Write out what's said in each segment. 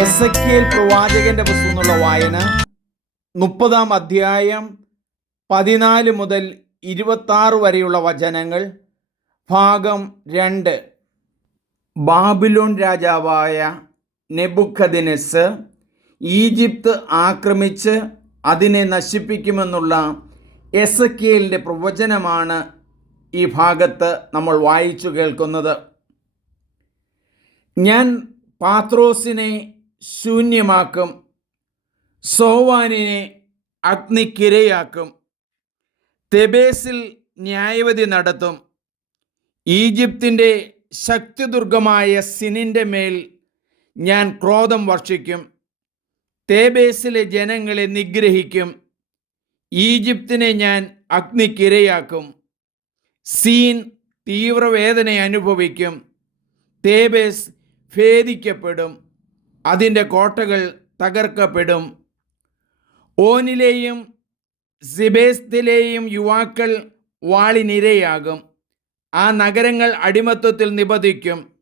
S പ്രവാചകന്റെ പുസ്തകം എന്നുള്ള വായന. മുപ്പതാം അധ്യായം പതിനാല് മുതൽ ഇരുപത്താറ് വരെയുള്ള വചനങ്ങൾ. ഭാഗം രണ്ട്. ബാബിലോൺ രാജാവായ നെബുഖദിനെസ് ഈജിപ്ത് ആക്രമിച്ച് അതിനെ നശിപ്പിക്കുമെന്നുള്ള എസ് പ്രവചനമാണ് ഈ ഭാഗത്ത് നമ്മൾ വായിച്ചു കേൾക്കുന്നത്. ഞാൻ പാത്രോസിനെ ശൂന്യമാക്കും. സോവാനിനെ അഗ്നിക്കിരയാക്കും. തെബേസിൽ ന്യായവതി നടത്തും. ഈജിപ്തിന്റെ ശക്തിദുർഗമായ സിനിന്റെ മേൽ ഞാൻ ക്രോധം വർഷിക്കും. തേബേസിലെ ജനങ്ങളെ നിഗ്രഹിക്കും. ഈജിപ്തിനെ ഞാൻ അഗ്നിക്കിരയാക്കും. സീൻ തീവ്രവേദന അനുഭവിക്കും. തേബേസ് ഭേദിക്കപ്പെടും. അതിന്റെ കോട്ടകൾ തകർക്കപ്പെടും. ഓനിലെയും സിബേസ്തിലെയും യുവാക്കൾ വാളിനിരയാകും. ആ നഗരങ്ങൾ അടിമത്വത്തിൽ നിബദിക്കും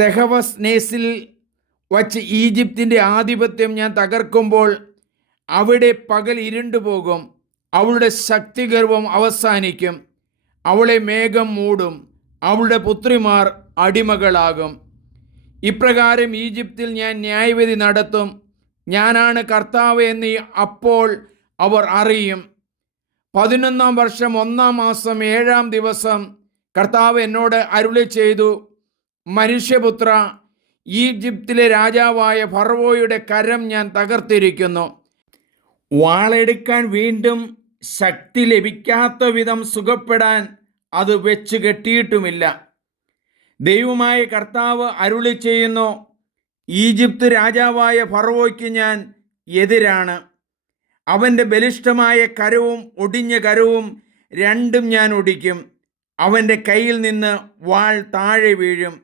തെഹവസ്നേസിൽ വച്ച് ഈജിപ്തിന്റെ ആധിപത്യം ഞാൻ തകർക്കുമ്പോൾ അവിടെ പകൽ ഇരുണ്ടുപോകും അവളുടെ ശക്തിഗർവം അവസാനിക്കും. അവളെ മേഘം മൂടും. അവളുടെ പുത്രിമാർ അടിമകളാകും. ഇപ്രകാരം ഈജിപ്തിൽ ഞാൻ ന്യായവിധി നടത്തും. ഞാനാണ് കർത്താവ് എന്ന് അപ്പോൾ അവർ അറിയും. പതിനൊന്നാം വർഷം ഒന്നാം മാസം ഏഴാം ദിവസം കർത്താവ് എന്നോട് അരുളി ചെയ്തു മനുഷ്യപുത്ര ഈജിപ്തിലെ രാജാവായ ഫറവോയുടെ കരം ഞാൻ തകർത്തിരിക്കുന്നു. വാളെടുക്കാൻ വീണ്ടും ശക്തി ലഭിക്കാത്ത വിധം സുഖപ്പെടാൻ അത് വെച്ച് കെട്ടിയിട്ടുമില്ല. ദൈവമായ കർത്താവ് അരുളി ചെയ്യുന്നു ഈജിപ്ത് രാജാവായ ഫറവോയ്ക്ക് ഞാൻ എതിരാണ്. അവന്റെ ബലിഷ്ഠമായ കരവും ഒടിഞ്ഞ കരവും രണ്ടും ഞാൻ ഒടിക്കും. അവന്റെ കയ്യിൽ നിന്ന് വാൾ താഴെ വീഴും.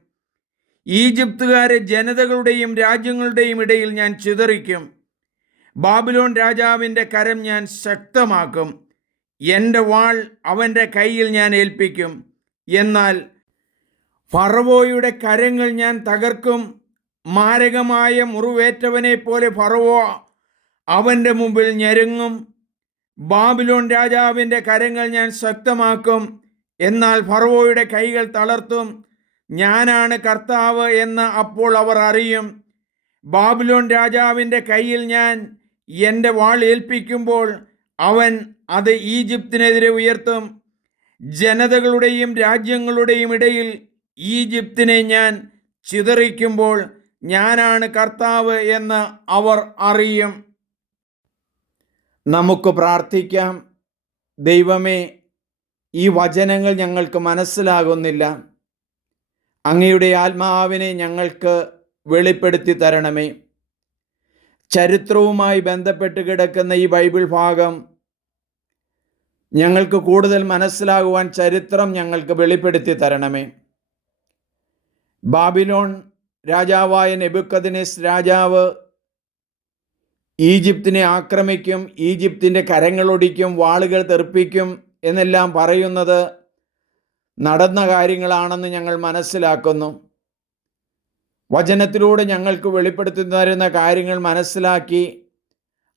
ഈജിപ്തുകാരെ ജനതകളുടെയും രാജ്യങ്ങളുടെയും ഇടയിൽ ഞാൻ ചിതറിക്കും. ബാബിലോൺ രാജാവിന്റെ കരം ഞാൻ ശക്തമാക്കും. എന്റെ വാൾ അവന്റെ കയ്യിൽ ഞാൻ ഏൽപ്പിക്കും. എന്നാൽ ഫറവോയുടെ കരങ്ങൾ ഞാൻ തകർക്കും. മാരകമായ മുറിവേറ്റവനെ പോലെ ഫറവോ അവന്റെ മുമ്പിൽ ഞെരുങ്ങും. ബാബിലോൺ രാജാവിന്റെ കരങ്ങൾ ഞാൻ ശക്തമാക്കും. എന്നാൽ ഫറവോയുടെ കൈകൾ തളർത്തും. ഞാനാണ് കർത്താവ് എന്ന് അപ്പോൾ അവർ അറിയും. ബാബിലോൺ രാജാവിന്റെ കയ്യിൽ ഞാൻ എന്റെ വാൾ ഏൽപ്പിക്കുമ്പോൾ അവൻ അത് ഈജിപ്തിനെതിരെ ഉയർത്തും. ജനതകളുടെയും രാജ്യങ്ങളുടെയും ഇടയിൽ ഈജിപ്തിനെ ഞാൻ ചിതറിക്കുമ്പോൾ ഞാനാണ് കർത്താവ് എന്ന് അവർ അറിയും. നമുക്ക് പ്രാർത്ഥിക്കാം. ദൈവമേ ഈ വചനങ്ങൾ ഞങ്ങൾക്ക് മനസ്സിലാകുന്നില്ല. അങ്ങയുടെ ആത്മാവിനെ ഞങ്ങൾക്ക് വെളിപ്പെടുത്തി തരണമേ. ചരിത്രവുമായി ബന്ധപ്പെട്ട് കിടക്കുന്ന ഈ ബൈബിൾ ഭാഗം ഞങ്ങൾക്ക് കൂടുതൽ മനസ്സിലാകുവാൻ ചരിത്രം ഞങ്ങൾക്ക് വെളിപ്പെടുത്തി തരണമേ. ബാബിലോൺ രാജാവായ നെബുക്കദിനെസ് രാജാവ് ഈജിപ്തിനെ ആക്രമിക്കും ഈജിപ്തിന്റെ കരങ്ങളൊടിക്കും വാളുകൾ തെറിപ്പിക്കും എന്നെല്ലാം പറയുന്നത് നടന്ന കാര്യങ്ങളാണെന്ന് ഞങ്ങൾ മനസ്സിലാക്കുന്നു. വചനത്തിലൂടെ ഞങ്ങൾക്ക് വെളിപ്പെടുത്തി തരുന്ന കാര്യങ്ങൾ മനസ്സിലാക്കി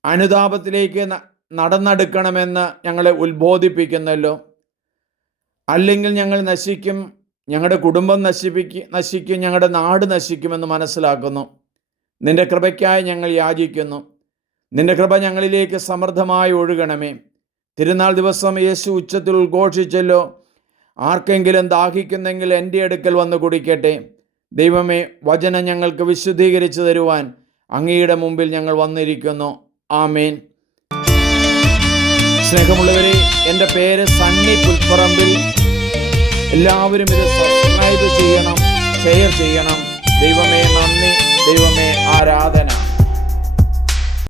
അനുതാപത്തിലേക്ക് നടന്നെടുക്കണമെന്ന് ഞങ്ങളെ ഉത്ബോധിപ്പിക്കുന്നല്ലോ. അല്ലെങ്കിൽ ഞങ്ങൾ നശിക്കും ഞങ്ങളുടെ കുടുംബം നശിപ്പിക്കും നശിക്കും ഞങ്ങളുടെ നാട് നശിക്കുമെന്ന് മനസ്സിലാക്കുന്നു. നിന്റെ കൃപയ്ക്കായി ഞങ്ങൾ യാചിക്കുന്നു. നിന്റെ കൃപ ഞങ്ങളിലേക്ക് സമൃദ്ധമായി ഒഴുകണമേ. തിരുനാൾ ദിവസം യേശു ഉച്ചത്തിൽ ഉദ്ഘോഷിച്ചല്ലോ. ആർക്കെങ്കിലും ദാഹിക്കുന്നെങ്കിൽ എന്റെ അടുക്കൽ വന്ന് കുടിക്കട്ടെ. ദൈവമേ വചനം ഞങ്ങൾക്ക് വിശുദ്ധീകരിച്ചു തരുവാൻ അങ്ങയുടെ മുമ്പിൽ ഞങ്ങൾ വന്നിരിക്കുന്നു. ആമേൻ. സ്നേഹമുള്ളവരെ എന്റെ പേര് സണ്ണി പുൽപ്പറമ്പിൽ. എല്ലാവരും ഇത് സബ്സ്ക്രൈബ് ചെയ്യണം ഷെയർ ചെയ്യണം. ദൈവമേ നന്ദി ദൈവമേ ആരാധന.